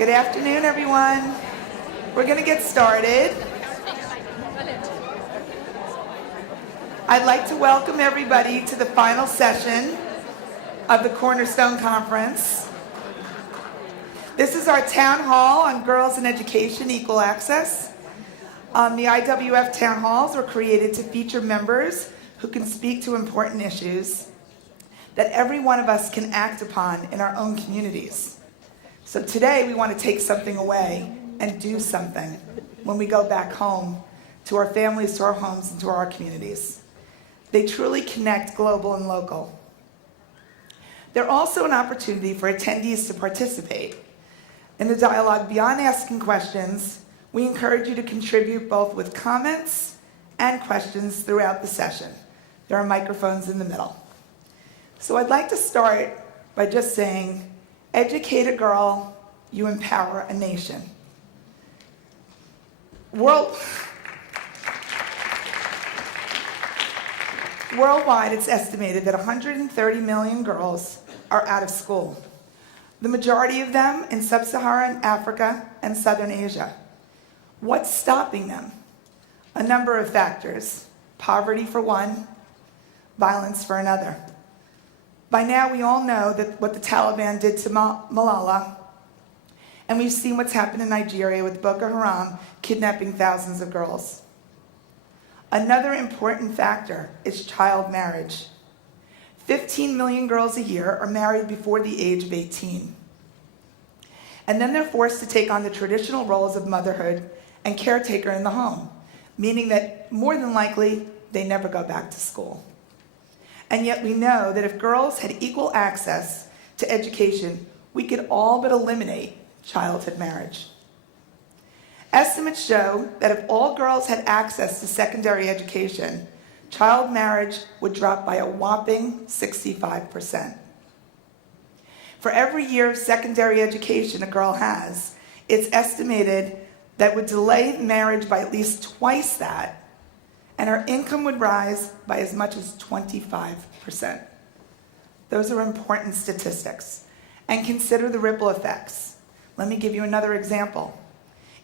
Good afternoon, everyone. We're going to get started. I'd like to welcome everybody to the final session of the Cornerstone Conference. This is our town hall on girls in education, equal access. The IWF town halls were created to feature members who can speak to important issues that every one of us can act upon in our own communities. So today we want to take something away and do something when we go back home to our families, to our homes, and to our communities. They truly connect global and local. They're also an opportunity for attendees to participate. In the dialogue beyond asking questions, we encourage you to contribute both with comments and questions throughout the session. There are microphones in the middle. So I'd like to start by just saying, educate a girl, you empower a nation. Worldwide, it's estimated that 130 million girls are out of school. The majority of them in sub-Saharan Africa and Southern Asia. What's stopping them? A number of factors. Poverty for one, violence for another. By now, we all know that what the Taliban did to Malala, and we've seen what's happened in Nigeria with Boko Haram kidnapping thousands of girls. Another important factor is child marriage. 15 million girls a year are married before the age of 18. And then they're forced to take on the traditional roles of motherhood and caretaker in the home, meaning that more than likely, they never go back to school. And yet we know that if girls had equal access to education, we could all but eliminate childhood marriage. Estimates show that if all girls had access to secondary education, child marriage would drop by a whopping 65%. For every year of secondary education a girl has, it's estimated that would delay marriage by at least twice that, and her income would rise by as much as 25%. Those are important statistics. And consider the ripple effects. Let me give you another example.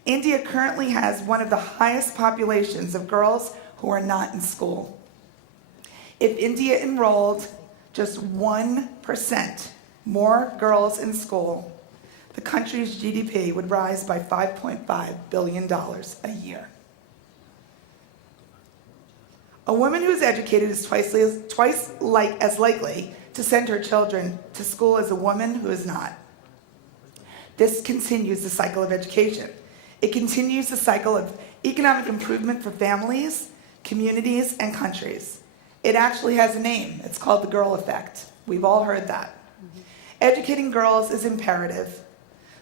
India currently has one of the highest populations of girls who are not in school. If India enrolled just 1% more girls in school, the country's GDP would rise by $5.5 billion a year. A woman who is educated is twice as likely to send her children to school as a woman who is not. This continues the cycle of education. It continues the cycle of economic improvement for families, communities, and countries. It actually has a name. It's called the girl effect. We've all heard that. Educating girls is imperative.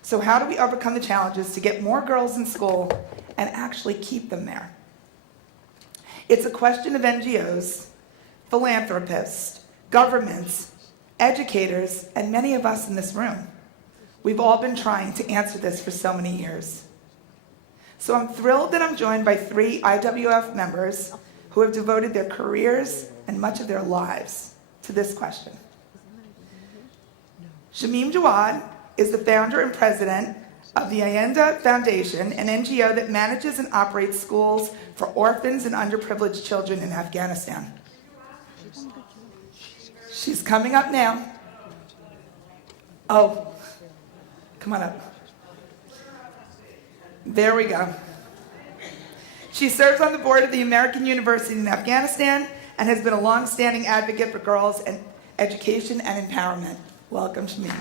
So how do we overcome the challenges to get more girls in school and actually keep them there? It's a question of NGOs, philanthropists, governments, educators, and many of us in this room. We've all been trying to answer this for so many years. So I'm thrilled that I'm joined by 3 IWF members who have devoted their careers and much of their lives to this question. Shamim Jawad is the founder and president of the Ayenda Foundation, an NGO that manages and operates schools for orphans and underprivileged children in Afghanistan. She's coming up now. Oh, come on up. There we go. She serves on the board of the American University in Afghanistan and has been a long-standing advocate for girls and education and empowerment. Welcome, Shamim.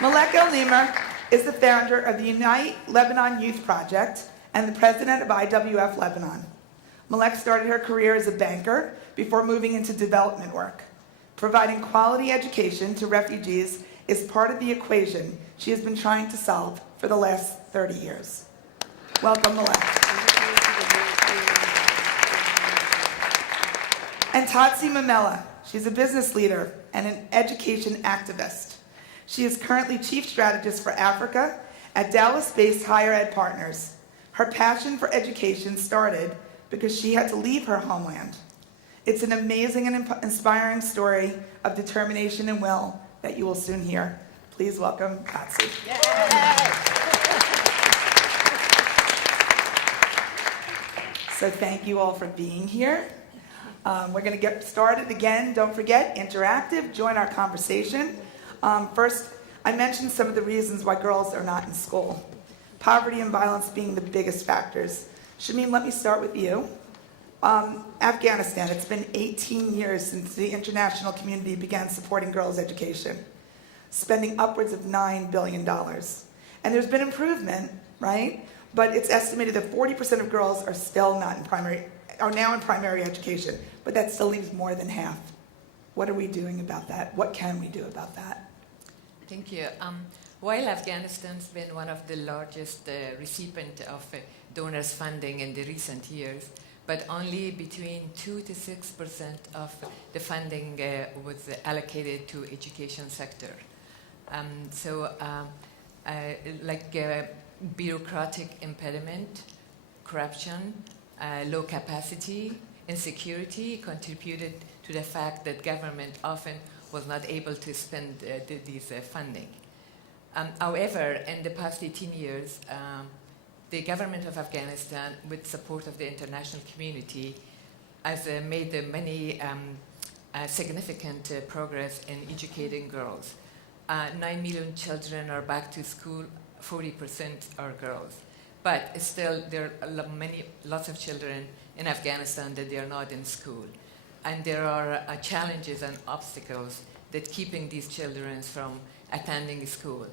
Malek El-Nimer is the founder of the Unite Lebanon Youth Project and the president of IWF Lebanon. Malek started her career as a banker before moving into development work. Providing quality education to refugees is part of the equation she has been trying to solve for the last 30 years. Welcome, Malek. And Tatsi Mamela. She's a business leader and an education activist. She is currently Chief Strategist for Africa at Dallas-based Higher Ed Partners. Her passion for education started because she had to leave her homeland. It's an amazing and inspiring story of determination and will that you will soon hear. Please welcome Patsy. So thank you all for being here. We're going to get started again. Don't forget, interactive, join our conversation. First, I mentioned some of the reasons why girls are not in school. Poverty and violence being the biggest factors. Shameen, let me start with you. Afghanistan, it's been 18 years since the international community began supporting girls' education, spending upwards of $9 billion. And there's been improvement, right? But it's estimated that 40% of girls are still not in now in primary education, but that still leaves more than half. What are we doing about that? What can we do about that? Thank you. While Afghanistan's been one of the largest recipients of donors' funding in the recent years, but only between 2 to 6% of the funding was allocated to education sector. Bureaucratic impediment, corruption, low capacity, insecurity contributed to the fact that government often was not able to spend these funding. However, in the past 18 years, the government of Afghanistan, with support of the international community, has made many significant progress in educating girls. 9 million children are back to school, 40% are girls. But still, there are lots of children in Afghanistan that they are not in school. And there are challenges and obstacles that keeping these children from attending school.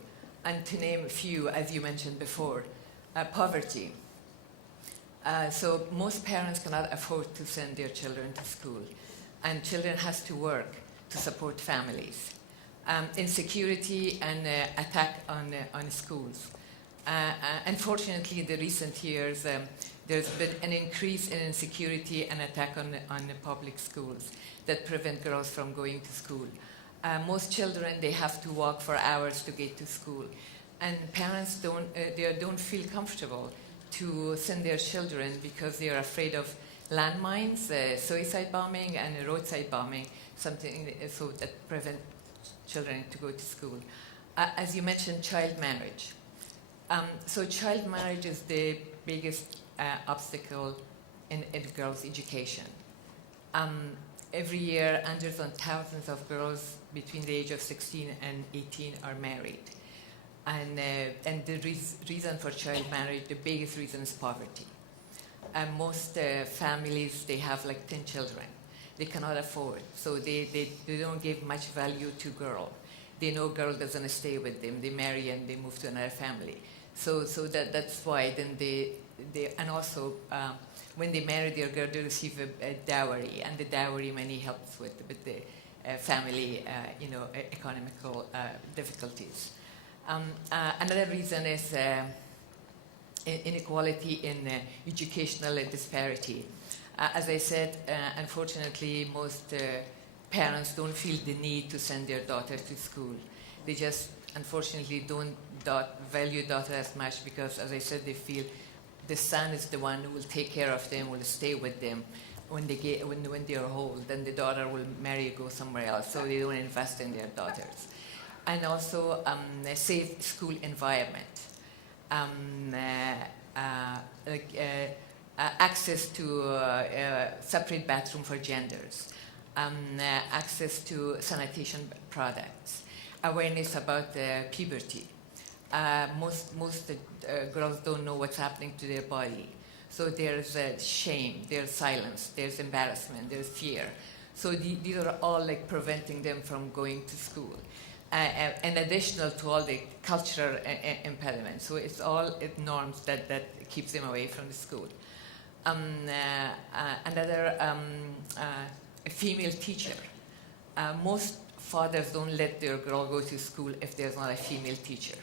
And to name a few, as you mentioned before, poverty. So most parents cannot afford to send their children to school. And children has to work to support families. Insecurity and attack on schools. Unfortunately, in the recent years, there's been an increase in insecurity and attack on the public schools that prevent girls from going to school. Most children, they have to walk for hours to get to school. And parents don't feel comfortable to send their children because they are afraid of landmines, suicide bombing, and roadside bombing, something so that prevent children to go to school. As you mentioned, child marriage. So child marriage is the biggest obstacle in girls' education. Every year, hundreds and thousands of girls between the age of 16 and 18 are married. And the reason for child marriage, the biggest reason is poverty. Most families, they have like 10 children. They cannot afford, so they don't give much value to girl. They know girl doesn't stay with them. They marry and they move to another family. So that's why then and also when they marry their girl, they receive a dowry, and the dowry money helps with the family, economical difficulties. Another reason is inequality in educational disparity. As I said, unfortunately, most parents don't feel the need to send their daughters to school. They just, unfortunately, don't value daughter as much because, as I said, they feel the son is the one who will take care of them, will stay with them when they are old. Then the daughter will marry, go somewhere else, so they don't invest in their daughters. And also a safe school environment. Access to separate bathroom for genders, access to sanitation products, awareness about puberty. Most girls don't know what's happening to their body. So there's shame, there's silence, there's embarrassment, there's fear. So these are all like preventing them from going to school. And additional to all the cultural impediments. So it's all norms that keeps them away from the school. Another a female teacher. Most fathers don't let their girl go to school if there's not a female teacher.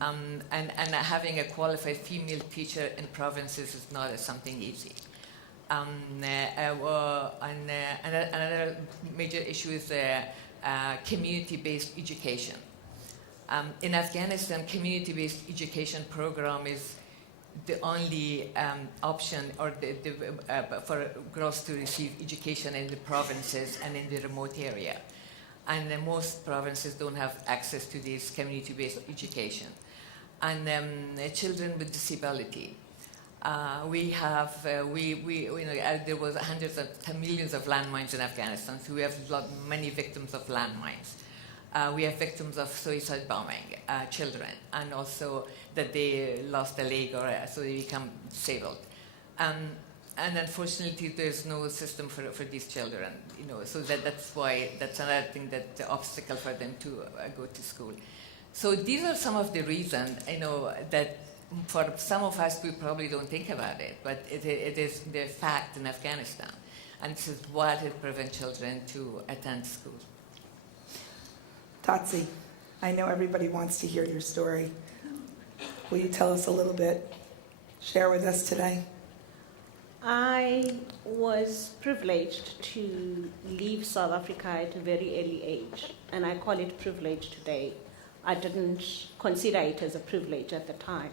And having a qualified female teacher in provinces is not something easy. Another major issue is community-based education. In Afghanistan, community-based education program is the only option or for girls to receive education in the provinces and in the remote area. And most provinces don't have access to this community-based education. And children with disability. We have, there was hundreds of millions of landmines in Afghanistan, so we have many victims of landmines. We have victims of suicide bombing, children, and also that they lost a leg or so they become disabled. And unfortunately, there's no system for these children, so that's why, that's another thing, that the obstacle for them to go to school. So these are some of the reasons, that for some of us, we probably don't think about it, but it is the fact in Afghanistan. And this is what it prevents children to attend school. Tatsi, I know everybody wants to hear your story. Will you tell us a little bit, share with us today? I was privileged to leave South Africa at a very early age, and I call it privilege today. I didn't consider it as a privilege at the time.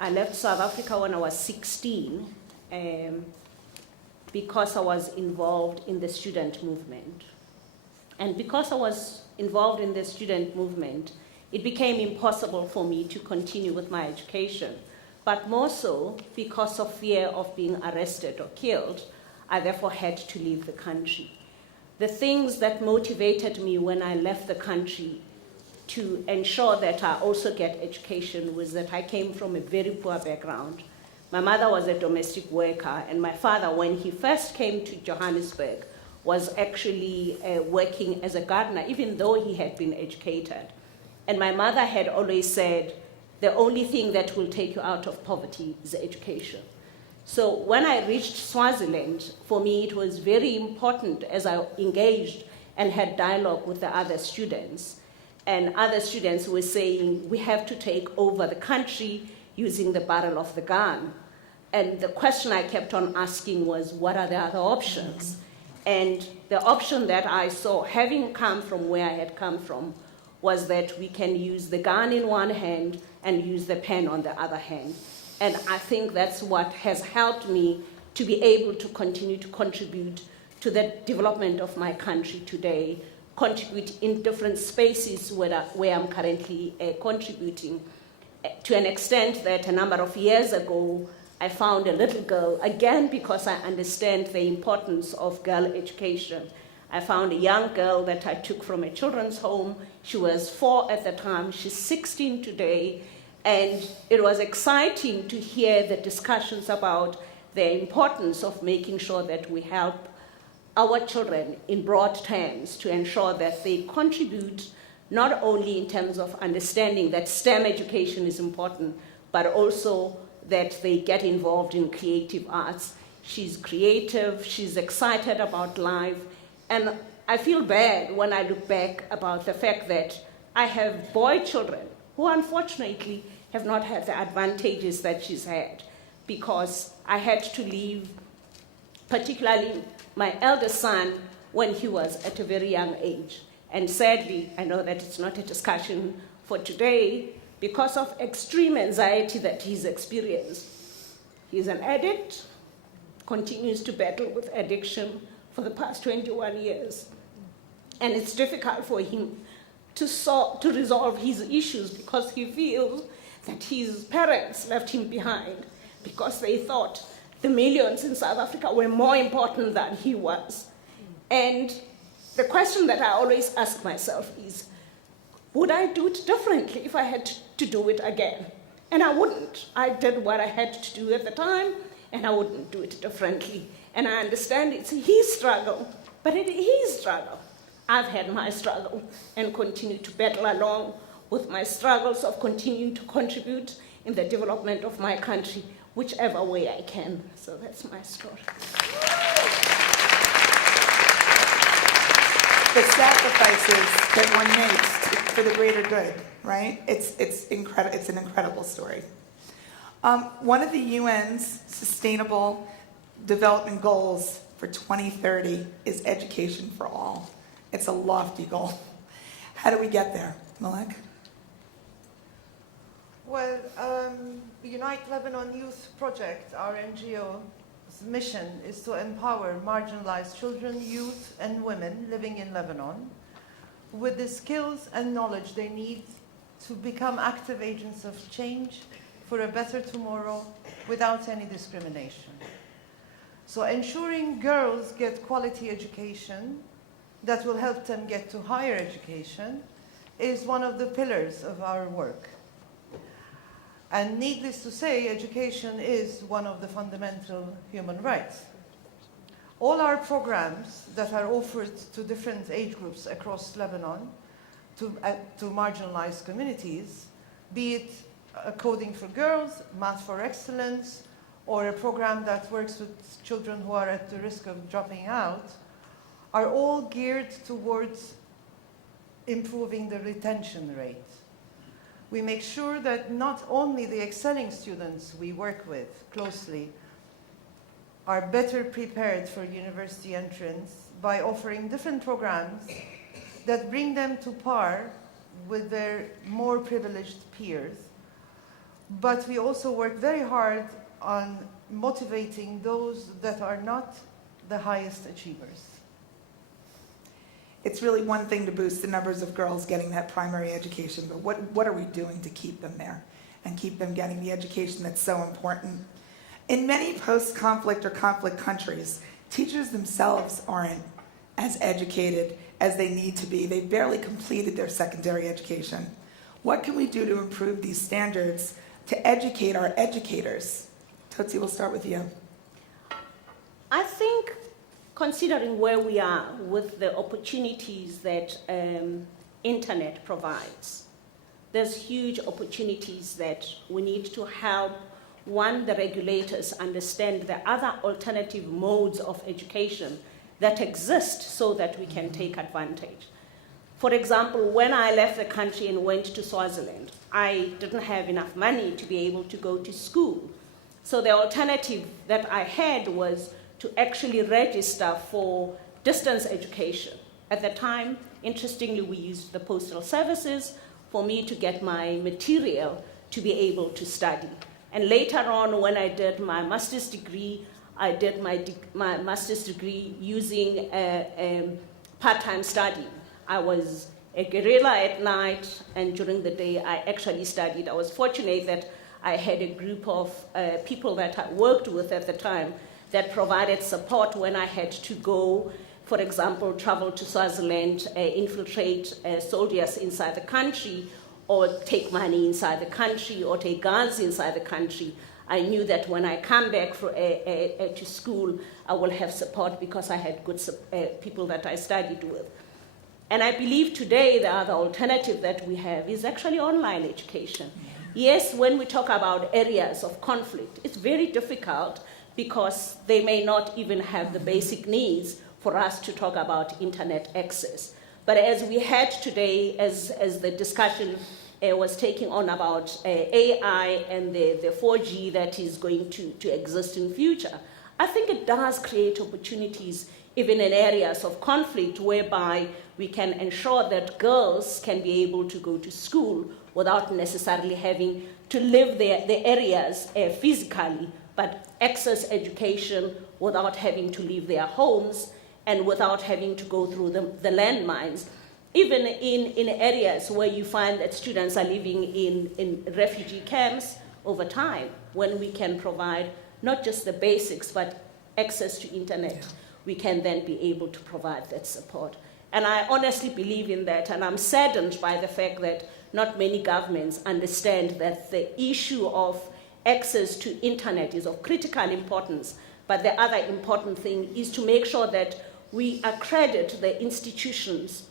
I left South Africa when I was 16 because I was involved in the student movement. And because I was involved in the student movement, it became impossible for me to continue with my education. But more so, because of fear of being arrested or killed, I therefore had to leave the country. The things that motivated me when I left the country to ensure that I also get education was that I came from a very poor background. My mother was a domestic worker, and my father, when he first came to Johannesburg, was actually working as a gardener, even though he had been educated. And my mother had always said, the only thing that will take you out of poverty is education. So when I reached Swaziland, for me it was very important as I engaged and had dialogue with the other students. And other students were saying, we have to take over the country using the barrel of the gun. And the question I kept on asking was, what are the other options? And the option that I saw, having come from where I had come from, was that we can use the gun in one hand and use the pen on the other hand. And I think that's what has helped me to be able to continue to contribute to the development of my country today, contribute in different spaces where I'm currently contributing, to an extent that a number of years ago, I found a little girl, again because I understand the importance of girl education. I found a young girl that I took from a children's home. She was 4 at the time, she's 16 today, and it was exciting to hear the discussions about the importance of making sure that we help our children in broad terms to ensure that they contribute not only in terms of understanding that STEM education is important, but also that they get involved in creative arts. She's creative, she's excited about life, and I feel bad when I look back about the fact that I have boy children who unfortunately have not had the advantages that she's had, because I had to leave, particularly my eldest son, when he was at a very young age. And sadly, I know that it's not a discussion for today, because of extreme anxiety that he's experienced. He's an addict, continues to battle with addiction for the past 21 years. And it's difficult for him to resolve his issues because he feels that his parents left him behind because they thought the millions in South Africa were more important than he was. And the question that I always ask myself is, would I do it differently if I had to do it again? And I wouldn't. I did what I had to do at the time, and I wouldn't do it differently. And I understand it's his struggle, but it is his struggle. I've had my struggle and continue to battle along with my struggles of continuing to contribute in the development of my country, whichever way I can. So that's my story. The sacrifices that one makes for the greater good, right? It's an incredible story. One of the UN's Sustainable Development Goals for 2030 is education for all. It's a lofty goal. How do we get there, Malek? Well, Unite Lebanon Youth Project, our NGO's mission is to empower marginalized children, youth, and women living in Lebanon with the skills and knowledge they need to become active agents of change for a better tomorrow without any discrimination. So ensuring girls get quality education that will help them get to higher education is one of the pillars of our work. And needless to say, education is one of the fundamental human rights. All our programs that are offered to different age groups across Lebanon to marginalized communities, be it coding for girls, math for excellence, or a program that works with children who are at the risk of dropping out, are all geared towards improving the retention rate. We make sure that not only the excelling students we work with closely are better prepared for university entrance by offering different programs that bring them to par with their more privileged peers, but we also work very hard on motivating those that are not the highest achievers. It's really one thing to boost the numbers of girls getting that primary education, but what are we doing to keep them there and keep them getting the education that's so important? In many post-conflict or conflict countries, teachers themselves aren't as educated as they need to be. They've barely completed their secondary education. What can we do to improve these standards to educate our educators? Totsi, we'll start with you. I think, considering where we are with the opportunities that internet provides, there's huge opportunities that we need to help, one, the regulators understand the other alternative modes of education that exist so that we can take advantage. For example, when I left the country and went to Swaziland, I didn't have enough money to be able to go to school. So the alternative that I had was to actually register for distance education. At the time, interestingly, we used the postal services for me to get my material to be able to study. And later on, when I did my master's degree, I did my master's degree using part-time study. I was a guerrilla at night, and during the day, I actually studied. I was fortunate that I had a group of people that I worked with at the time that provided support when I had to go, for example, travel to Swaziland, infiltrate soldiers inside the country, or take money inside the country, or take guns inside the country. I knew that when I come back to school, I will have support because I had good people that I studied with. And I believe today the other alternative that we have is actually online education. Yes, when we talk about areas of conflict, it's very difficult because they may not even have the basic needs for us to talk about internet access. But as we had today, as the discussion was taking on about AI and the 4G that is going to exist in future, I think it does create opportunities even in areas of conflict whereby we can ensure that girls can be able to go to school without necessarily having to live the areas physically, but access education without having to leave their homes and without having to go through the landmines. Even in areas where you find that students are living in refugee camps over time, when we can provide not just the basics, but access to internet, we can then be able to provide that support. And I honestly believe in that, and I'm saddened by the fact that not many governments understand that the issue of access to internet is of critical importance, but the other important thing is to make sure that we accredit the institutions,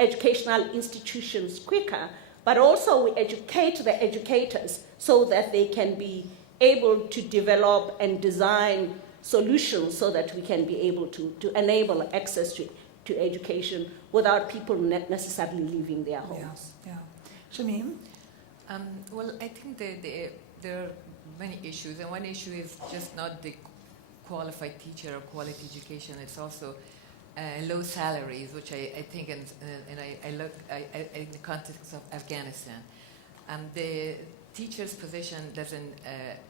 educational institutions quicker, but also we educate the educators so that they can be able to develop and design solutions so that we can be able to enable access to education without people necessarily leaving their homes. Yeah. Shamim? Well, I think there are many issues, and one issue is just not the qualified teacher or quality education, it's also low salaries, which I think, and I look in the context of Afghanistan. The teacher's position doesn't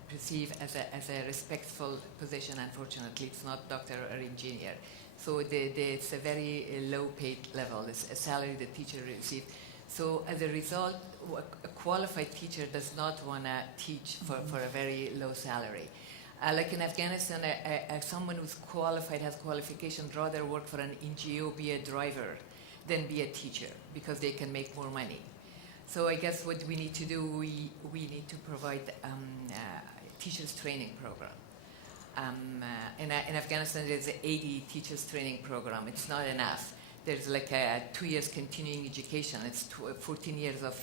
perceive as a respectful position, unfortunately. It's not doctor or engineer. So it's a very low paid level. It's a salary the teacher receives. So as a result, a qualified teacher does not want to teach for a very low salary. Like in Afghanistan, someone who's qualified, has qualifications, rather work for an NGO, be a driver, than be a teacher, because they can make more money. So I guess what we need to do, we need to provide teachers training program. In Afghanistan, there's an 80 teachers training program. It's not enough. There's like a 2 years continuing education. It's 14 years of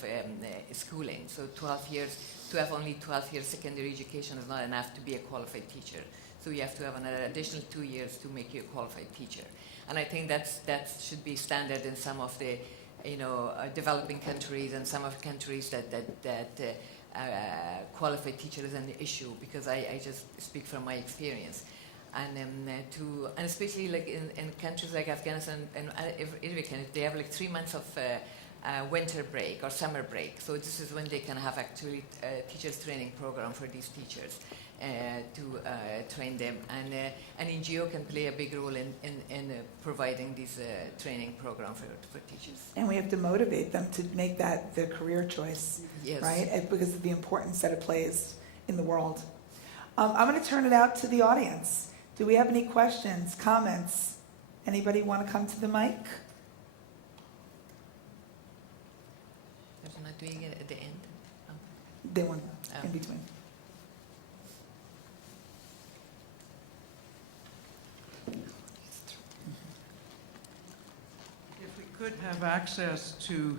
schooling. So 12 years, to have only 12 years secondary education is not enough to be a qualified teacher. So you have to have another additional 2 years to make you a qualified teacher. And I think that should be standard in some of the developing countries, and some of the countries that qualified teacher is an issue, because I just speak from my experience. And especially like in countries like Afghanistan and Iraq, they have like 3 months of winter break or summer break. So this is when they can have actually a teachers training program for these teachers to train them. And an NGO can play a big role in providing these training program for teachers. And we have to motivate them to make that their career choice, Yes. right? Because of the importance that it plays in the world. I'm going to turn it out to the audience. Do we have any questions, comments? Anybody want to come to the mic? We're not doing it at the end. Oh. They want in between. If we could have access to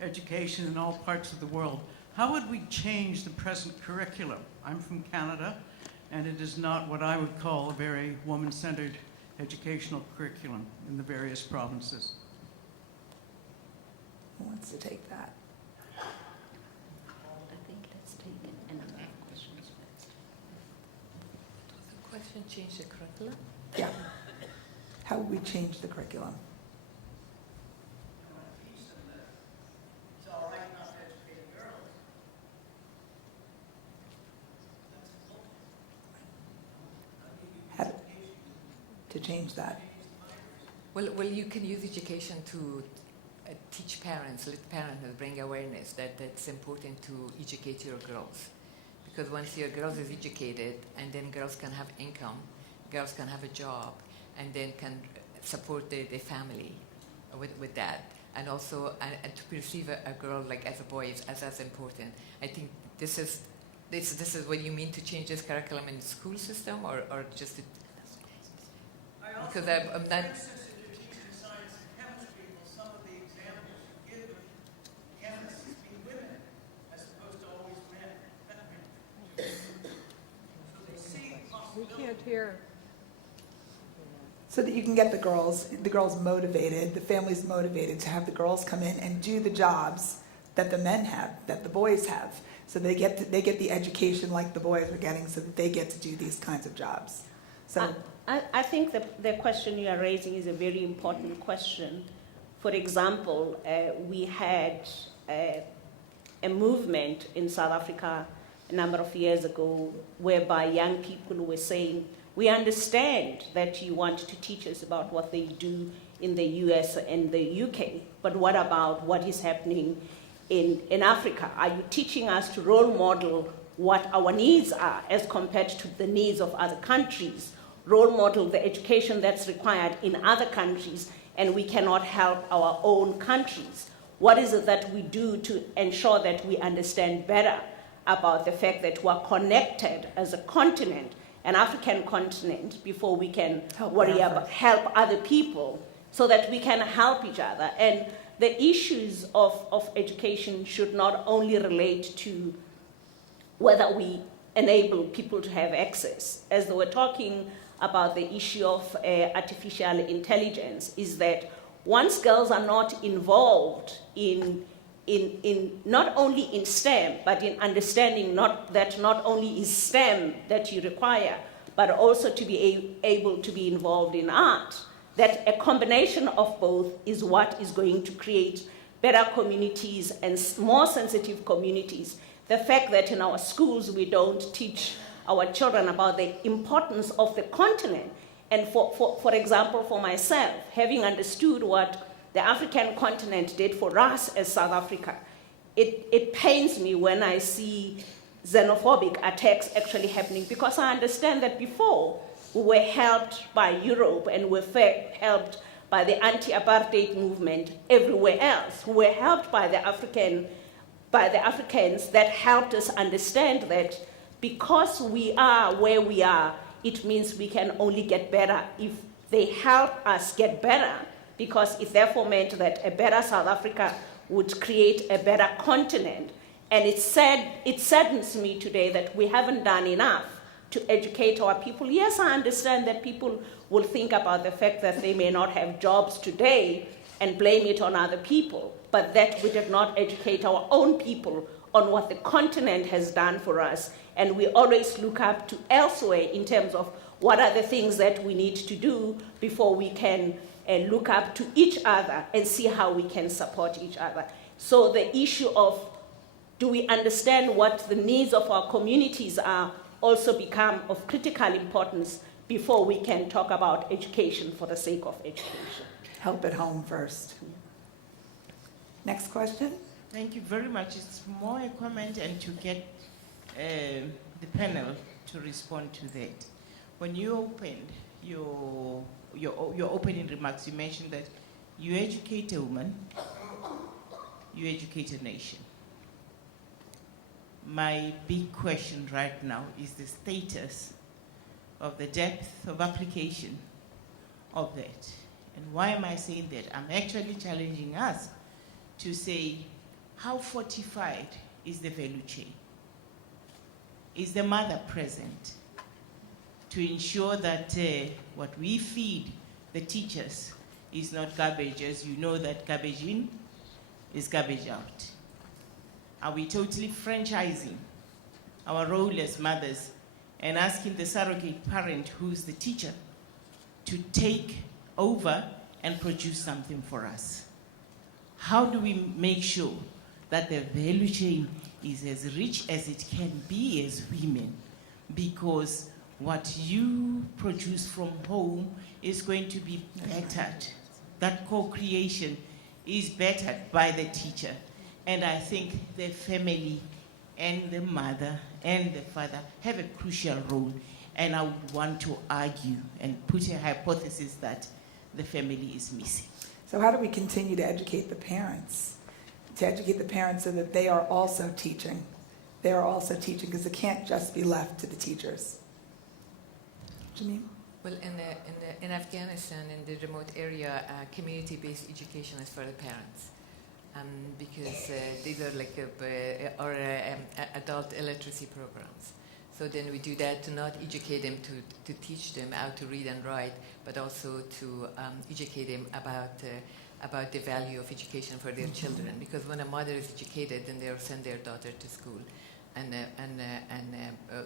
education in all parts of the world, how would we change the present curriculum? I'm from Canada, and it is not what I would call a very woman-centered educational curriculum in the various provinces. Who wants to take that? I think let's take another questions first. Does the question change the curriculum? Yeah. How would we change the curriculum? How to change that? Well, you can use education to teach parents, let parents bring awareness that it's important to educate your girls. Because once your girls is educated, and then girls can have income, girls can have a job, and then can support the family with that. And also to perceive a girl like as a boy is as important. I think this is what you mean to change this curriculum in the school system, or just to, because I'm not. For instance, in your teaching science and chemistry, some of the examples you give of chemists being women as opposed to always men. So they see We possibilities. can't hear. So that you can get the girls motivated, the families motivated to have the girls come in and do the jobs that the men have, that the boys have. So they get the education like the boys are getting, so that they get to do these kinds of jobs. So I think the question you are raising is a very important question. For example, we had a movement in South Africa a number of years ago whereby young people were saying, we understand that you want to teach us about what they do in the US and the UK, but what about what is happening in Africa? Are you teaching us to role model what our needs are as compared to the needs of other countries? Role model the education that's required in other countries, and we cannot help our own countries. What is it that we do to ensure that we understand better about the fact that we're connected as a continent, an African continent, before we can help other people, so that we can help each other? And the issues of education should not only relate to whether we enable people to have access. As they were talking about the issue of artificial intelligence, is that once girls are not involved in not only in STEM, but in understanding that not only is STEM that you require, but also to be able to be involved in art, that a combination of both is what is going to create better communities and more sensitive communities. The fact that in our schools we don't teach our children about the importance of the continent. And for example, for myself, having understood what the African continent did for us as South Africa, it pains me when I see xenophobic attacks actually happening, because I understand that before we were helped by Europe and we were helped by the anti-apartheid movement everywhere else. We were helped by the Africans that helped us understand that because we are where we are, it means we can only get better if they help us get better, because it therefore meant that a better South Africa would create a better continent. And it saddens me today that we haven't done enough to educate our people. Yes, I understand that people will think about the fact that they may not have jobs today and blame it on other people, but that we did not educate our own people on what the continent has done for us. And we always look up to elsewhere in terms of what are the things that we need to do before we can look up to each other and see how we can support each other. So the issue of do we understand what the needs of our communities are also become of critical importance before we can talk about education for the sake of education. Help at home first. Next question. Thank you very much. It's more a comment and to get the panel to respond to that. When you opened your opening remarks, you mentioned that you educate a woman, you educate a nation. My big question right now is the status of the depth of application of that. And why am I saying that? I'm actually challenging us to say, how fortified is the value chain? Is the mother present to ensure that what we feed the teachers is not garbage, as you know that garbage in is garbage out? Are we totally franchising our role as mothers and asking the surrogate parent, who's the teacher, to take over and produce something for us? How do we make sure that the value chain is as rich as it can be as women? Because what you produce from home is going to be bettered. That co-creation is bettered by the teacher. And I think the family and the mother and the father have a crucial role. And I would want to argue and put a hypothesis that the family is missing. So how do we continue to educate the parents? To educate the parents so that they are also teaching. They are also teaching, because it can't just be left to the teachers. Jameen? Well, in Afghanistan, in the remote area, community-based education is for the parents. Because these are like our adult illiteracy programs. So then we do that to not educate them to teach them how to read and write, but also to educate them about the value of education for their children. Because when a mother is educated, then they'll send their daughter to school.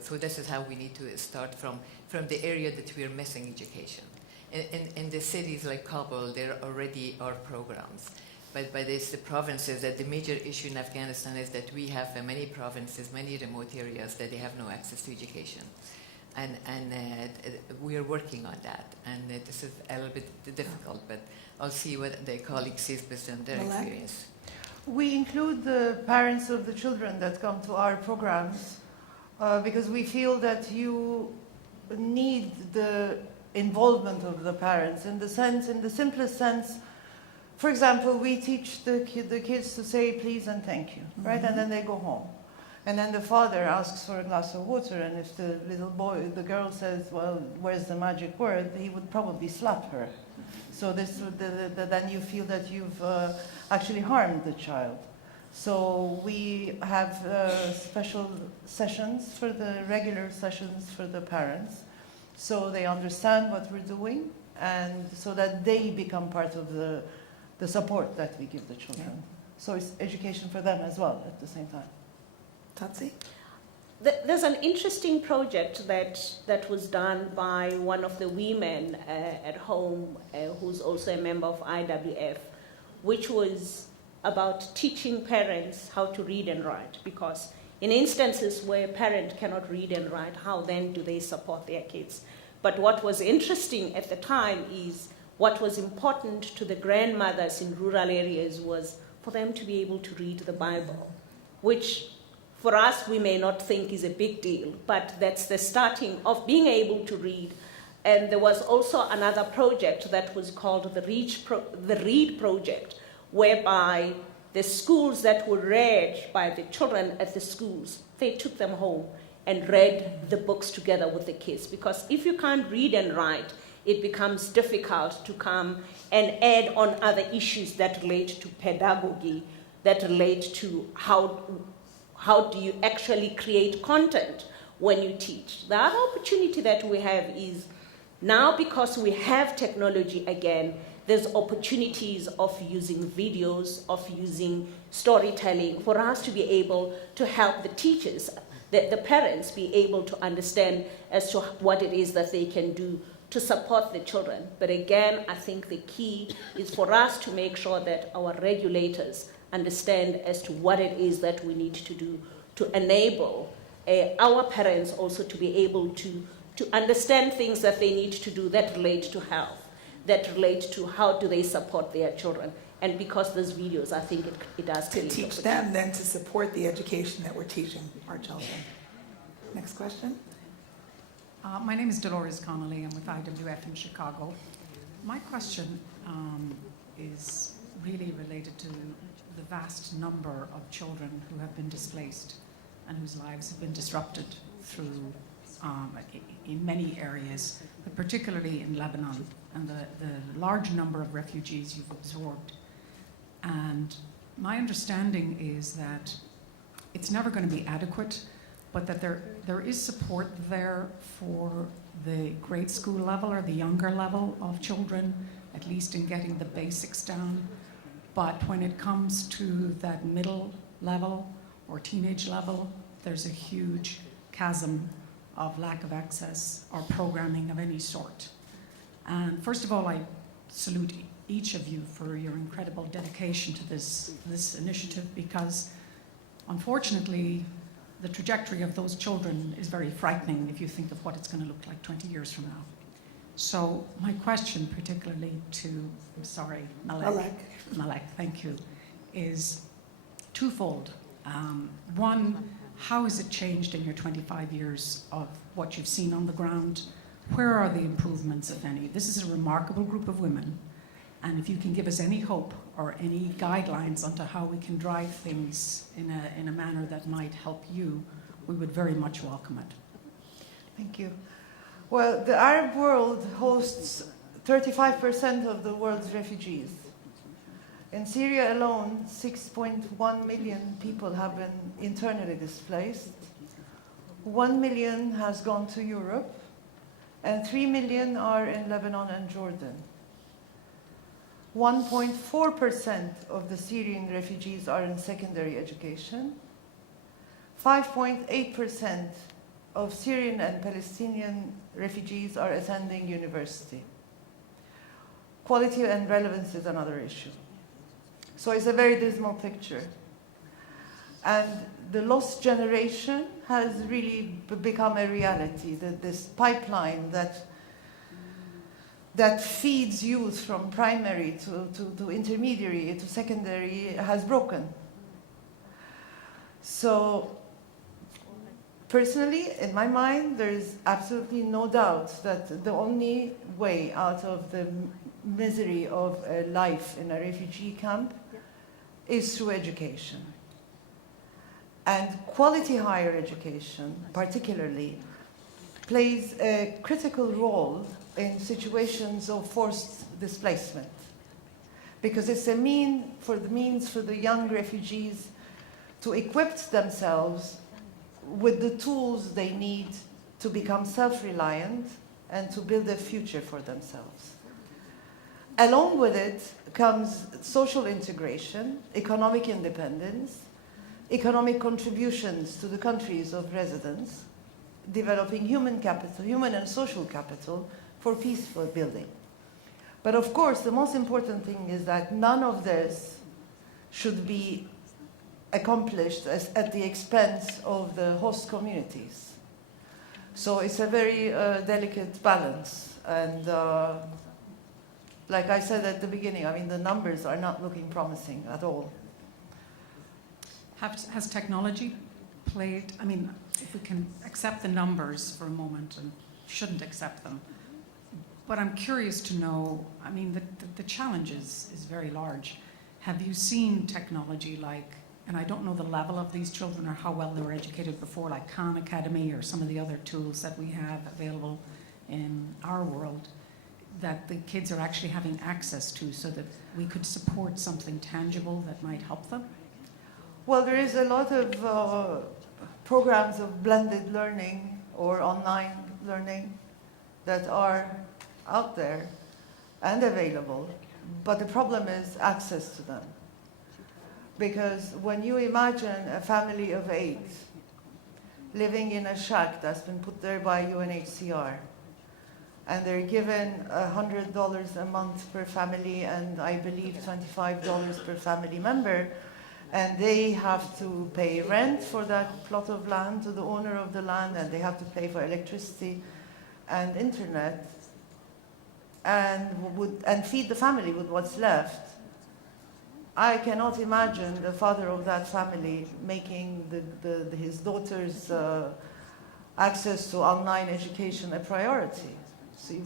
So this is how we need to start from the area that we're missing education. In the cities like Kabul, there already are programs. But it's the provinces that the major issue in Afghanistan is that we have many provinces, many remote areas that they have no access to education. And we are working on that. And this is a little bit difficult, but I'll see what the colleagues say based on their experience. We include the parents of the children that come to our programs because we feel that you need the involvement of the parents in the simplest sense. For example, we teach the kids to say please and thank you, right? And then they go home. And then the father asks for a glass of water, and if the little boy, the girl says, well, where's the magic word, he would probably slap her. So then you feel that you've actually harmed the child. So we have special sessions for the regular sessions for the parents, so they understand what we're doing, and so that they become part of the support that we give the children. Yeah. So it's education for them as well at the same time. Tatsi? There's an interesting project that was done by one of the women who's also a member of IWF, which was about teaching parents how to read and write, because in instances where a parent cannot read and write, how then do they support their kids? But what was interesting at the time is what was important to the grandmothers in rural areas was for them to be able to read the Bible, which for us we may not think is a big deal, but that's the starting of being able to read. And there was also another project that was called the Read Project, whereby the schools that were read by the children at the schools, they took them home and read the books together with the kids. Because if you can't read and write, it becomes difficult to come and add on other issues that relate to pedagogy, that relate to how do you actually create content when you teach. The other opportunity that we have is now, because we have technology again, there's opportunities of using videos, of using storytelling for us to be able to help the teachers, the parents be able to understand as to what it is that they can do to support the children. But again, I think the key is for us to make sure that our regulators understand as to what it is that we need to do to enable our parents also to be able to understand things that they need to do that relate to health, that relate to how do they support their children. And because there's videos, I think it does To teach them, then to support the education that we're teaching our children. Next question. My name is Dolores Connolly. I'm with IWF in Chicago. My question is really related to the vast number of children who have been displaced and whose lives have been disrupted through, in many areas, but particularly in Lebanon, and the large number of refugees you've absorbed. And my understanding is that it's never going to be adequate, but that there is support there for the grade school level or the younger level of children, at least in getting the basics down. But when it comes to that middle level or teenage level, there's a huge chasm of lack of access or programming of any sort. And first of all, I salute each of you for your incredible dedication to this initiative, because unfortunately, the trajectory of those children is very frightening if you think of what it's going to look like 20 years from now. So my question particularly to, I'm sorry, Malek, thank you, is twofold. One, how has it changed in your 25 years of what you've seen on the ground? Where are the improvements, if any? This is a remarkable group of women, and if you can give us any hope or any guidelines onto how we can drive things in a manner that might help you, we would very much welcome it. Thank you. Well, the Arab world hosts 35% of the world's refugees. In Syria alone, 6.1 million people have been internally displaced. 1 million has gone to Europe, and 3 million are in Lebanon and Jordan. 1.4% of the Syrian refugees are in secondary education. 5.8% of Syrian and Palestinian refugees are attending university. Quality and relevance is another issue. So it's a very dismal picture. And the lost generation has really become a reality, that this pipeline that feeds youth from primary to intermediary to secondary has broken. So personally, in my mind, there is absolutely no doubt that the only way out of the misery of a life in a refugee camp is through education. And quality higher education, particularly, plays a critical role in situations of forced displacement, because it's a means for the young refugees to equip themselves with the tools they need to become self-reliant and to build a future for themselves. Along with it comes social integration, economic independence, economic contributions to the countries of residence, developing human capital, human and social capital for peaceful building. But of course, the most important thing is that none of this should be accomplished at the expense of the host communities. So it's a very delicate balance. And like I said at the beginning, I mean, the numbers are not looking promising at all. Has technology played, I mean, if we can accept the numbers for a moment and shouldn't accept them, but I'm curious to know, I mean, the challenge is very large. Have you seen technology like, and I don't know the level of these children or how well they were educated before, like Khan Academy or some of the other tools that we have available in our world, that the kids are actually having access to so that we could support something tangible that might help them? Well, there is a lot of programs of blended learning or online learning that are out there and available, but the problem is access to them. Because when you imagine a family of 8 living in a shack that's been put there by UNHCR, and they're given $100 a month per family and I believe $25 per family member, and they have to pay rent for that plot of land to the owner of the land, and they have to pay for electricity and internet, and feed the family with what's left. I cannot imagine the father of that family making his daughter's access to online education a priority. See,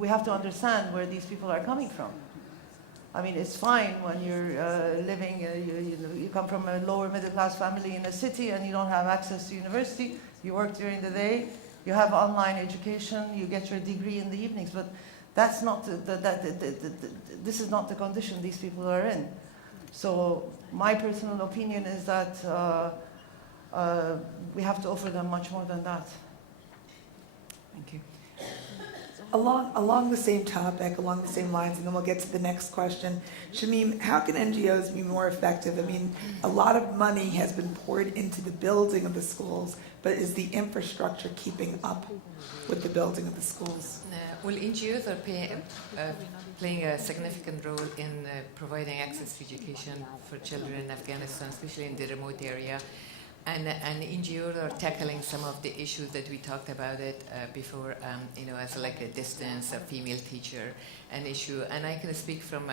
we have to understand where these people are coming from. I mean, it's fine when you're living, you come from a lower middle class family in a city and you don't have access to university, you work during the day, you have online education, you get your degree in the evenings, but that's not this is not the condition these people are in. So my personal opinion is that we have to offer them much more than that. Thank you. Along the same topic, along the same lines, and then we'll get to the next question. Shamim, how can NGOs be more effective? I mean, a lot of money has been poured into the building of the schools, but is the infrastructure keeping up with the building of the schools? Well, NGOs are playing a significant role in providing access to education for children in Afghanistan, especially in the remote area. And NGOs are tackling some of the issues that we talked about it before, as like a distance, a female teacher, an issue. And I can speak from,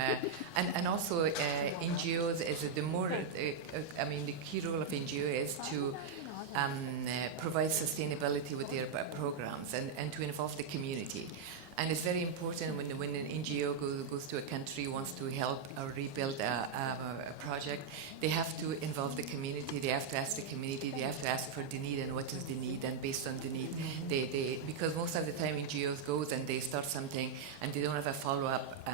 and also NGOs is the key role of NGO is to provide sustainability with their programs and to involve the community. And it's very important when an NGO goes to a country, wants to help or rebuild a project, they have to involve the community, they have to ask the community, they have to ask for the need and what is the need, and based on the need, because most of the time NGOs goes and they start something and they don't have a follow-up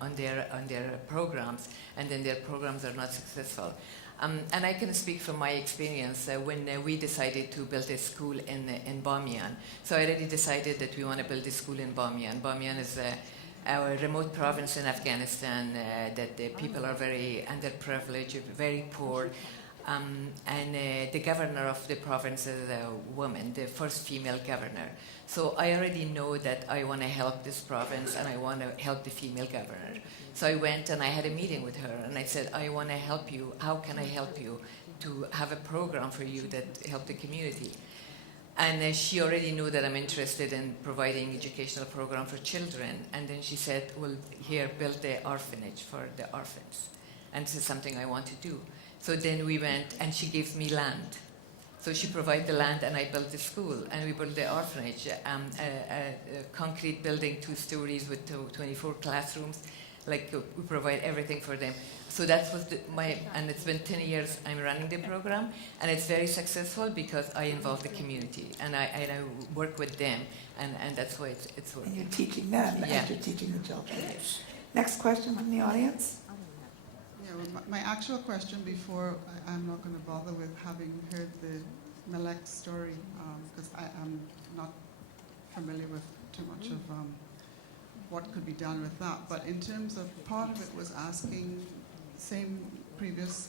on their programs, and then their programs are not successful. And I can speak from my experience when we decided to build a school in Bamiyan. So I already decided that we want to build a school in Bamiyan. Bamiyan is our remote province in Afghanistan that the people are very underprivileged, very poor. And the governor of the province is a woman, the first female governor. So I already know that I want to help this province and I want to help the female governor. So I went and I had a meeting with her and I said, I want to help you. How can I help you to have a program for you that help the community? And she already knew that I'm interested in providing educational program for children. And then she said, well, here, build the orphanage for the orphans. And this is something I want to do. So then we went and she gives me land. So she provided the land and I built the school and we built the orphanage, a concrete building, 2 stories with 24 classrooms. Like we provide everything for them. So that was and it's been 10 years I'm running the program, and it's very successful because I involve the community and I work with them, and that's why it's working. And you're teaching them as you're teaching the children. Yes. Next question from the audience. Yeah, well, my actual question before, I'm not going to bother with having heard the Malek story, because I'm not familiar with too much of what could be done with that. But in terms of, part of it was asking, same previous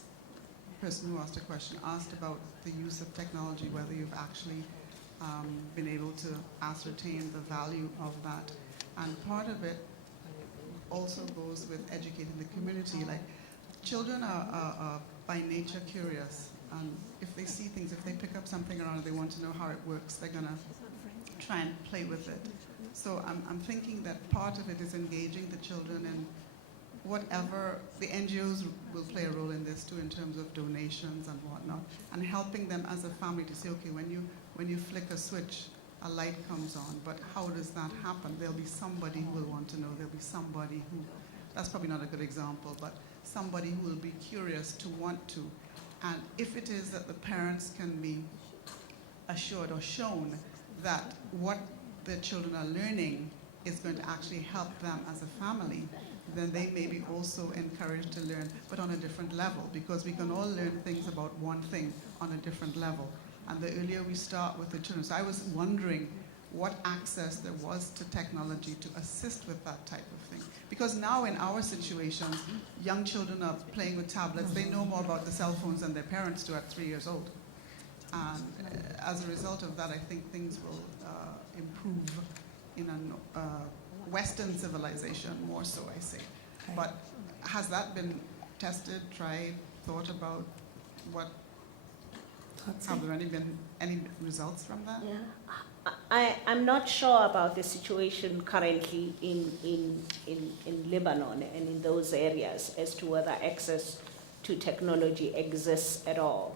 person who asked a question asked about the use of technology, whether you've actually been able to ascertain the value of that. And part of it also goes with educating the community. Like, children are by nature curious, and if they see things, if they pick up something around, they want to know how it works, they're going to try and play with it. So I'm thinking that part of it is engaging the children in whatever. The NGOs will play a role in this too, in terms of donations and whatnot, and helping them as a family to say, okay, when you flick a switch, a light comes on, but how does that happen? There'll be somebody who will want to know. There'll be somebody who, that's probably not a good example, but somebody who will be curious to want to. And if it is that the parents can be assured or shown that what their children are learning is going to actually help them as a family, then they may be also encouraged to learn, but on a different level, because we can all learn things about one thing on a different level. And the earlier we start with the children. So I was wondering what access there was to technology to assist with that type of thing. Because now in our situations, young children are playing with tablets. They know more about the cell phones than their parents do at 3 years old. And as a result of that, I think things will improve in a Western civilization, more so, I say. Okay. But has that been tested, tried, thought about? What? Have there been any results from that? Yeah. I'm not sure about the situation currently in Lebanon and in those areas as to whether access to technology exists at all.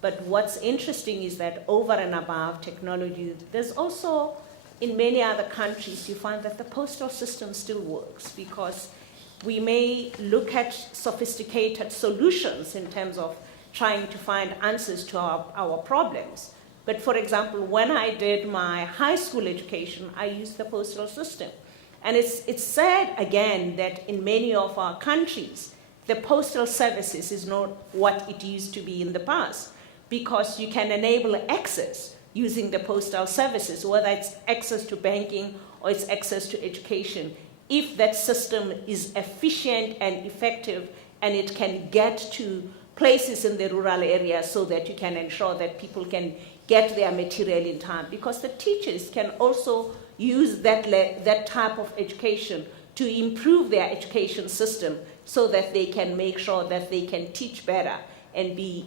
But what's interesting is that over and above technology, there's also, in many other countries, you find that the postal system still works, because we may look at sophisticated solutions in terms of trying to find answers to our problems. But for example, when I did my high school education, I used the postal system. And it's sad, again, that in many of our countries, the postal services is not what it used to be in the past, because you can enable access using the postal services, whether it's access to banking or it's access to education, if that system is efficient and effective and it can get to places in the rural areas so that you can ensure that people can get their material in time. Because the teachers can also use that type of education to improve their education system so that they can make sure that they can teach better and be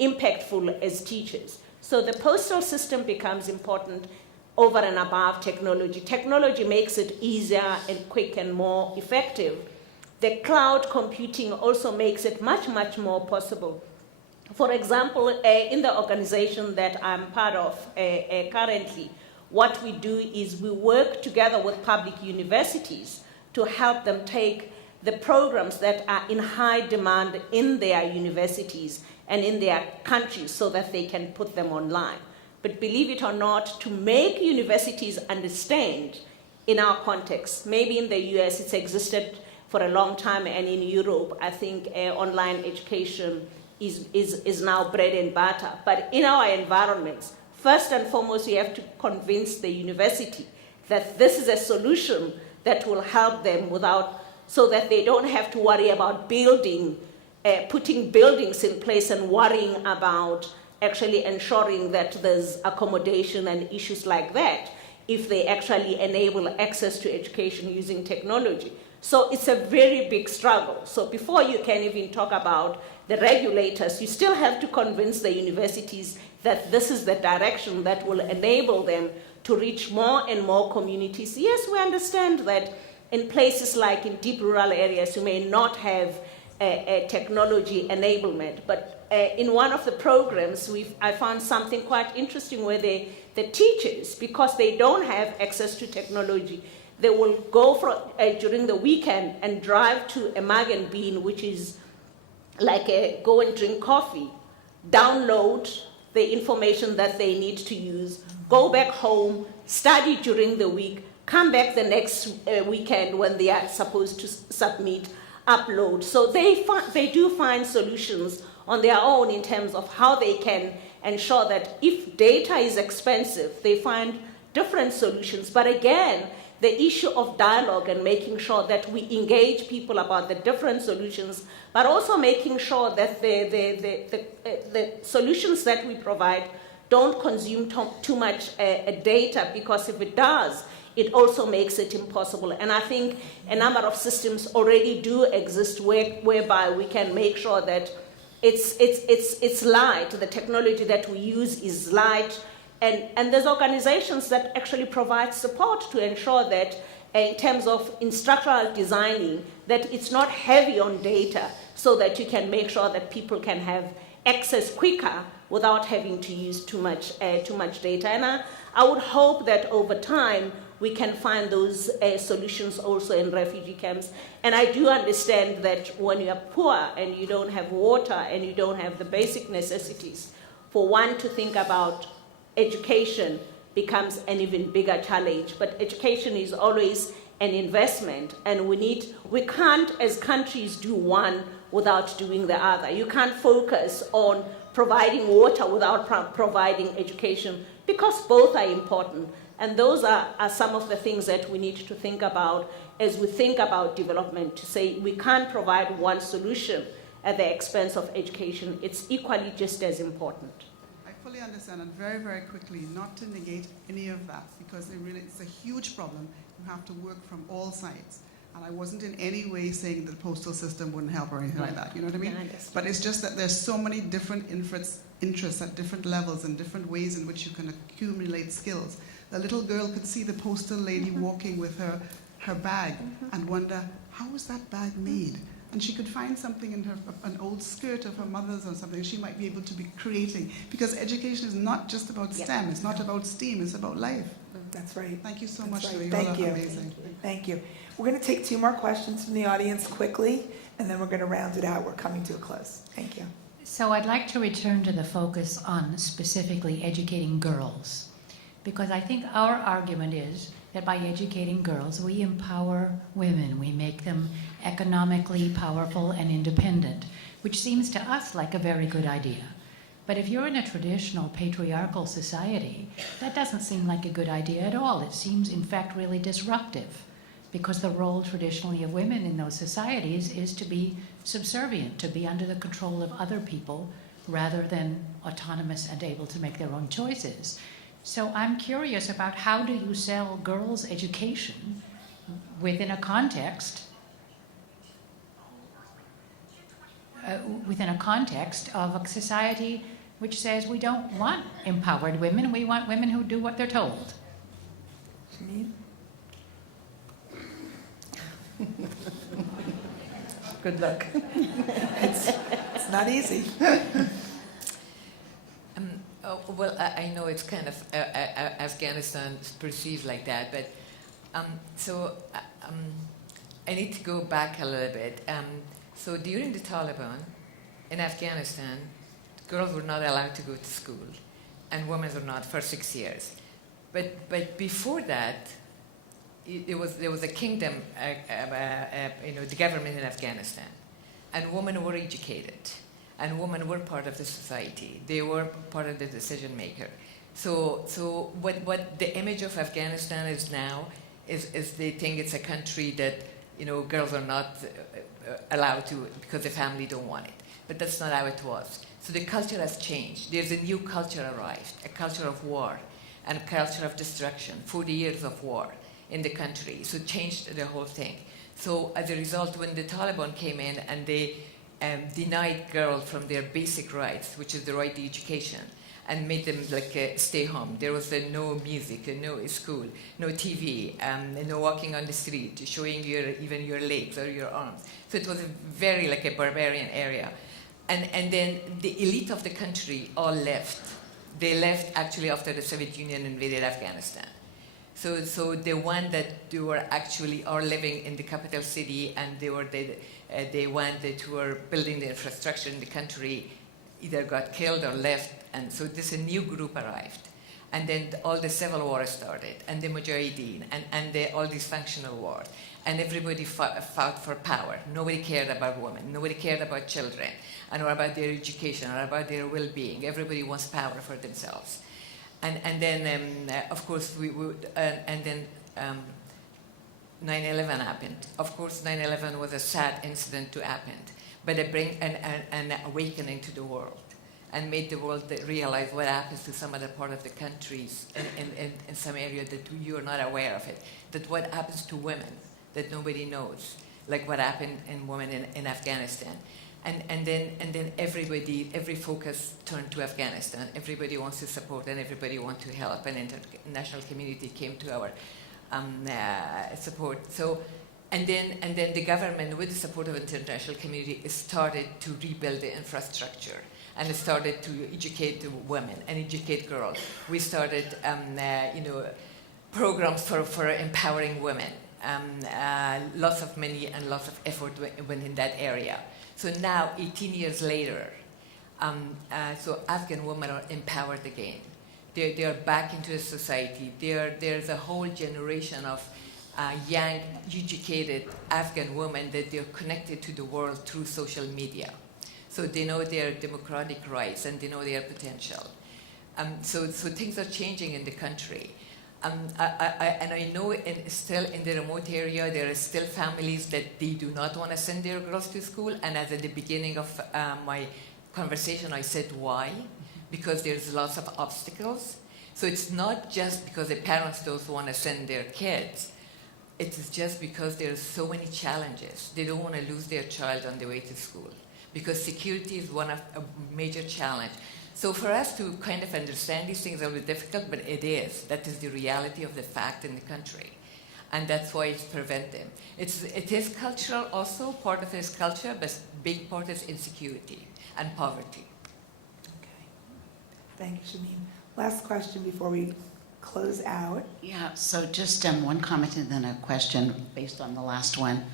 impactful as teachers. So the postal system becomes important over and above technology. Technology makes it easier and quick and more effective. The cloud computing also makes it much, much more possible. For example, in the organization that I'm part of currently, what we do is we work together with public universities to help them take the programs that are in high demand in their universities and in their countries so that they can put them online. But believe it or not, to make universities understand in our context, maybe in the US it's existed for a long time, and in Europe, I think online education is now bread and butter. But in our environments, first and foremost, we have to convince the university that this is a solution that will help them so that they don't have to worry about putting buildings in place and worrying about actually ensuring that there's accommodation and issues like that if they actually enable access to education using technology. So it's a very big struggle. So before you can even talk about the regulators, you still have to convince the universities that this is the direction that will enable them to reach more and more communities. Yes, we understand that in places like in deep rural areas, you may not have a technology enablement, but in one of the programs, I found something quite interesting where the teachers, because they don't have access to technology, they will go during the weekend and drive to a Mag and Bean, which is like go and drink coffee, download the information that they need to use, go back home, study during the week, come back the next weekend when they are supposed to submit, upload. So they do find solutions on their own in terms of how they can ensure that if data is expensive, they find different solutions. But again, the issue of dialogue and making sure that we engage people about the different solutions, but also making sure that the solutions that we provide don't consume too much data, because if it does, it also makes it impossible. And I think a number of systems already do exist whereby we can make sure that it's light, the technology that we use is light, and there's organizations that actually provide support to ensure that in terms of instructional designing, that it's not heavy on data, so that you can make sure that people can have access quicker without having to use too much data. And I would hope that over time we can find those solutions also in refugee camps. And I do understand that when you are poor and you don't have water and you don't have the basic necessities, for one to think about education becomes an even bigger challenge. But education is always an investment, and we can't as countries do one without doing the other. You can't focus on providing water without providing education, because both are important. And those are some of the things that we need to think about as we think about development, to say we can't provide one solution at the expense of education. It's equally just as important. I fully understand, and very, very quickly, not to negate any of that, because it's a huge problem. You have to work from all sides. And I wasn't in any way saying that the postal system wouldn't help or anything like that, you know what I mean? But it's just that there's so many different interests at different levels and different ways in which you can accumulate skills. The little girl could see the postal lady walking with her bag and wonder, how was that bag made? And she could find something in an old skirt of her mother's or something she might be able to be creating. Because education is not just about STEM, it's not about STEAM, it's about life. That's right. Thank you so That's much, right. Louie. You Thank all are you. amazing. Thank you. We're going to take 2 more questions from the audience quickly, and then we're going to round it out. We're coming to a close. Thank you. So I'd like to return to the focus on specifically educating girls, because I think our argument is that by educating girls, we empower women. We make them economically powerful and independent, which seems to us like a very good idea. But if you're in a traditional patriarchal society, that doesn't seem like a good idea at all. It seems, in fact, really disruptive, because the role traditionally of women in those societies is to be subservient, to be under the control of other people, rather than autonomous and able to make their own choices. So I'm curious about, how do you sell girls' education within a context of a society which says we don't want empowered women, we want women who do what they're told. Janine? Good luck. It's not easy. Well, I know it's kind of Afghanistan is perceived like that, but I need to go back a little bit. So during the Taliban in Afghanistan, girls were not allowed to go to school, and women were not for 6 years. But before that, there was a kingdom, the government in Afghanistan, and women were educated, and women were part of the society. They were part of the decision maker. So what the image of Afghanistan is now is they think it's a country that girls are not allowed to because the family don't want it. But that's not how it was. So the culture has changed. There's a new culture arrived, a culture of war and a culture of destruction, 40 years of war in the country. So it changed the whole thing. So as a result, when the Taliban came in and they denied girls from their basic rights, which is the right to education, and made them stay home. There was no music, no school, no TV, no walking on the street, showing even your legs or your arms. So it was very a barbarian area. And then the elite of the country all left. They left actually after the Soviet Union invaded Afghanistan. So the one that they were actually are living in the capital city, and the one that were building the infrastructure in the country either got killed or left, and so this a new group arrived. And then all the civil war started, and the Mujahideen, and all these functional wars. And everybody fought for power. Nobody cared about women. Nobody cared about children, or about their education, or about their well-being. Everybody wants power for themselves. And then, of course, 9/11 happened. Of course, 9/11 was a sad incident to happen, but it bring an awakening to the world. and made the world realize what happens to some other part of the countries in some area that you are not aware of it. That what happens to women that nobody knows, like what happened in women in Afghanistan. And then every focus turned to Afghanistan. Everybody wants to support and everybody wants to help, and international community came to our support. So, and then the government, with the support of international community, started to rebuild the infrastructure and started to educate women and educate girls. We started, programs for empowering women. Lots of money and lots of effort went in that area. So now, 18 years later, so Afghan women are empowered again. They are back into the society. There's a whole generation of young, educated Afghan women that they're connected to the world through social media. So they know their democratic rights and they know their potential. So things are changing in the country. And I know still in the remote area, there are still families that they do not want to send their girls to school. And at the beginning of my conversation, I said why? Because there's lots of obstacles. So it's not just because the parents don't want to send their kids. It's just because there's so many challenges. They don't want to lose their child on the way to school, because security is one of a major challenge. So for us to kind of understand these things is a little bit difficult, but it is. That is the reality of the fact in the country. And that's why it's prevent them. It is cultural also, part of it is culture, but big part is insecurity and poverty. Okay. Thank you, Shameen. Last question before we close out. Yeah, so just one comment and then a question based on the last one.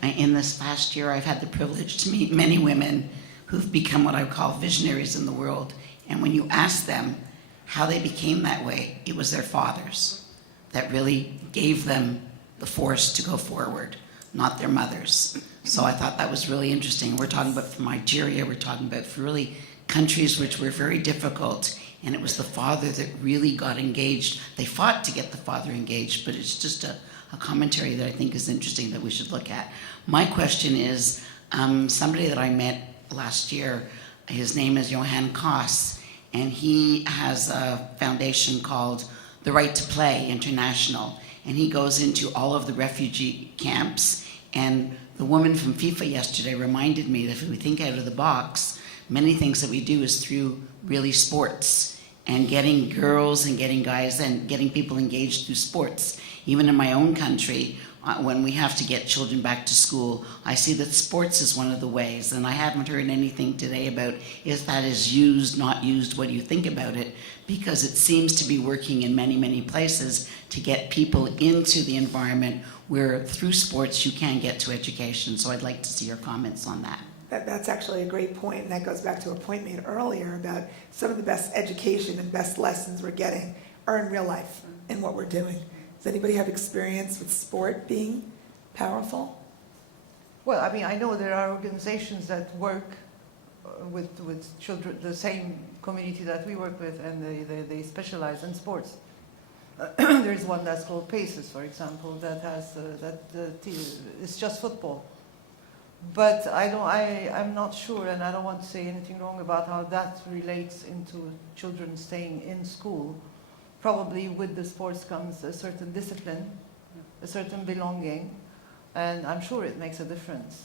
In this last year, I've had the privilege to meet many women who've become what I call visionaries in the world. And when you ask them how they became that way, it was their fathers that really gave them the force to go forward, not their mothers. So I thought that was really interesting. We're talking about from Nigeria, we're talking about really countries which were very difficult, and it was the father that really got engaged. They fought to get the father engaged, but it's just a commentary that I think is interesting that we should look at. My question is, somebody that I met last year, his name is Johan Koss, and he has a foundation called The Right to Play International, and he goes into all of the refugee camps. And the woman from FIFA yesterday reminded me that if we think out of the box, many things that we do is through really sports and getting girls and getting guys and getting people engaged through sports. Even in my own country, when we have to get children back to school, I see that sports is one of the ways, and I haven't heard anything today about if that is used, not used, what do you think about it? Because it seems to be working in many, many places to get people into the environment where through sports you can get to education. So I'd like to see your comments on that. That's actually a great point, and that goes back to a point made earlier about some of the best education and best lessons we're getting are in real life in what we're doing. Does anybody have experience with sport being powerful? Well, I mean, I know there are organizations that work with children, the same community that we work with, and they specialize in sports. There's one that's called PACES, for example, that has it's just football. But I'm not sure, and I don't want to say anything wrong about how that relates into children staying in school. Probably with the sports comes a certain discipline, a certain belonging, and I'm sure it makes a difference.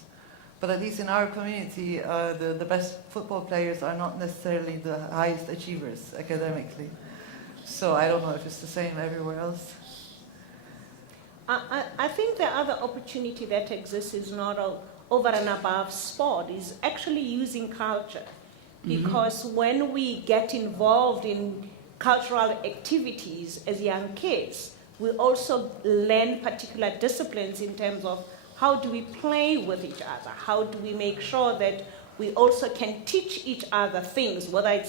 But at least in our community, the best football players are not necessarily the highest achievers academically. So I don't know if it's the same everywhere else. I think the other opportunity that exists is not over and above sport, is actually using culture. Because when we get involved in cultural activities as young kids, we also learn particular disciplines in terms of how do we play with each other, how do we make sure that we also can teach each other things, whether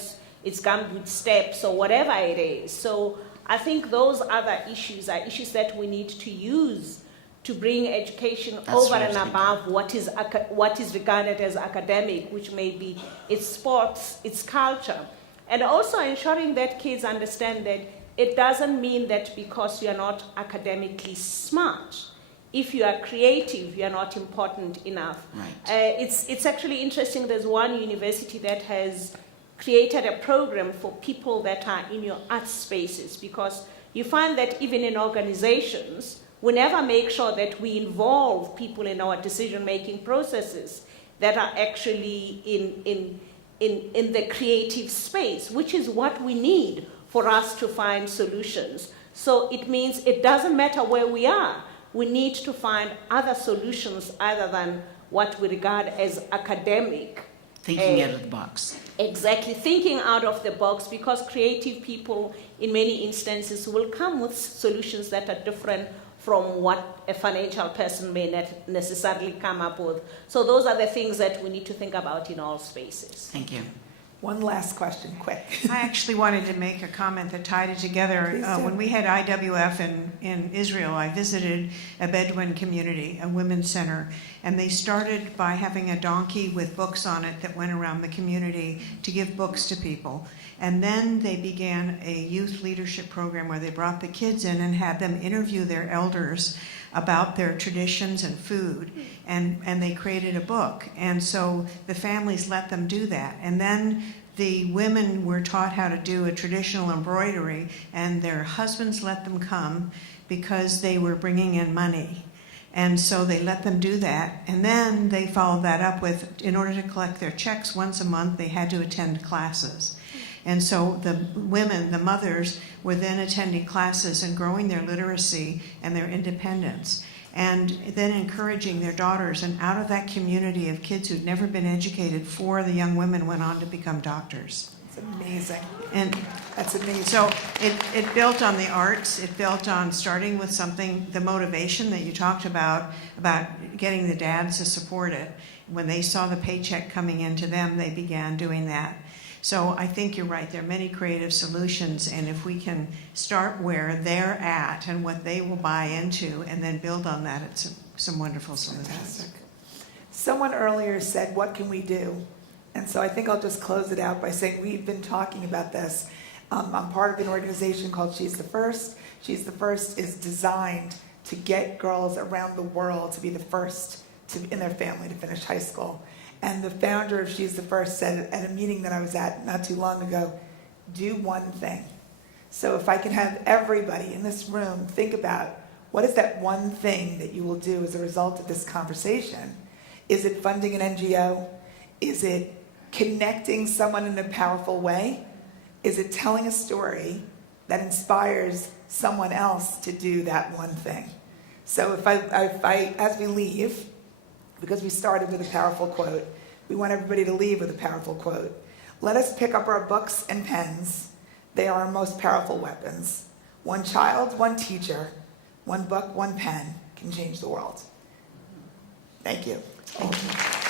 it's gambit steps or whatever it is. So I think those other issues are issues that we need to use to bring education over and above what is regarded as academic, which may be it's sports, it's culture. And also ensuring that kids understand that it doesn't mean that because you are not academically smart, if you are creative, you are not important enough. Right. It's actually interesting. There's one university that has created a program for people that are in your art spaces, because you find that even in organizations, we never make sure that we involve people in our decision-making processes that are actually in the creative space, which is what we need for us to find solutions. So it means it doesn't matter where we are. We need to find other solutions other than what we regard as academic. Thinking out of the box. Exactly, thinking out of the box, because creative people in many instances will come with solutions that are different from what a financial person may not necessarily come up with. So those are the things that we need to think about in all spaces. Thank you. One last question, quick. I actually wanted to make a comment that tied it together. Please do. When we had IWF in Israel, I visited a Bedouin community, a women's center, and they started by having a donkey with books on it that went around the community to give books to people. And then they began a youth leadership program where they brought the kids in and had them interview their elders about their traditions and food, and they created a book. And so the families let them do that. And then the women were taught how to do a traditional embroidery, and their husbands let them come because they were bringing in money. And so they let them do that. And then they followed that up with, in order to collect their checks once a month, they had to attend classes. And so the women, the mothers, were then attending classes and growing their literacy and their independence, and then encouraging their daughters. And out of that community of kids who'd never been educated, 4 of the young women went on to become doctors. It's amazing. And That's amazing. so it built on the arts. It built on starting with something, the motivation that you talked about getting the dads to support it. When they saw the paycheck coming into them, they began doing that. So I think you're right. There are many creative solutions, and if we can start where they're at and what they will buy into and then build on that, it's some wonderful solutions. Fantastic. Someone earlier said, what can we do? And so I think I'll just close it out by saying we've been talking about this. I'm part of an organization called She's the First. She's the First is designed to get girls around the world to be the first in their family to finish high school. And the founder of She's the First said at a meeting that I was at not too long ago, do one thing. So if I can have everybody in this room think about what is that one thing that you will do as a result of this conversation? Is it funding an NGO? Is it connecting someone in a powerful way? Is it telling a story that inspires someone else to do that one thing? So if I as we leave, because we started with a powerful quote, we want everybody to leave with a powerful quote. Let us pick up our books and pens. They are our most powerful weapons. One child, one teacher, one book, one pen can change the world. Thank you. Thank you.